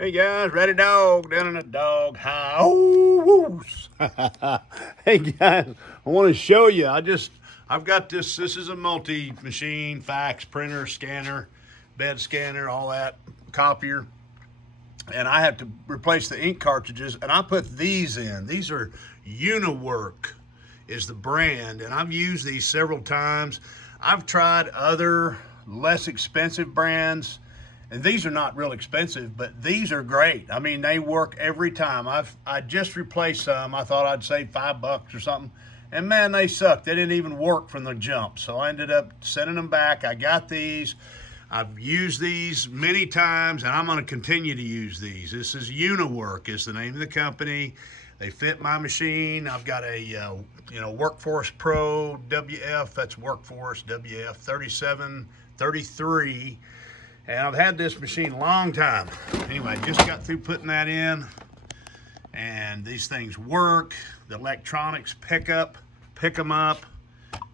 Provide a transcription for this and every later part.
Hey guys, Ready Dog down in the dog house. Hey guys, I want to show you. I've got this. This is a multi-machine, fax, printer, scanner, bed scanner, all that, copier. And I have to replace the ink cartridges, and I put these in. These are UniWork is the brand, and I've used these several times. I've tried other less expensive brands, and these are not real expensive, but these are great. I mean, they work every time. I just replaced some. I thought I'd save $5 or something, and man, they suck. They didn't even work from the jump, so I ended up sending them back. I got these. I've used these many times, and I'm going to continue to use these. This is UniWork is the name of the company. They fit my machine. I've got a Workforce Pro WF. That's Workforce WF-3733. And I've had this machine a long time. Anyway, just got through putting that in, and these things work. The electronics pick them up,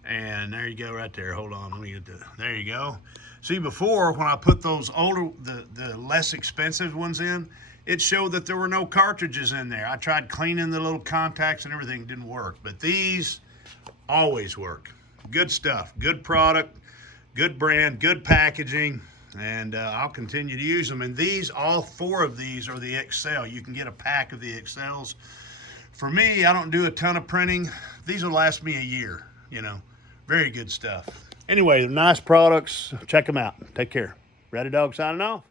and there you go right there. Hold on, let me get there you go. See, before when I put those older, the less expensive ones in, it showed that there were no cartridges in there. I tried cleaning the little contacts and everything, didn't work. But these always work. Good stuff, good product, good brand, good packaging. And I'll continue to use them. And these, all four of these are the XL. You can get a pack of the XLs. For me, I don't do a ton of printing. These will last me a year, Very good stuff. Anyway, nice products. Check them out. Take care. Ready Dog signing off.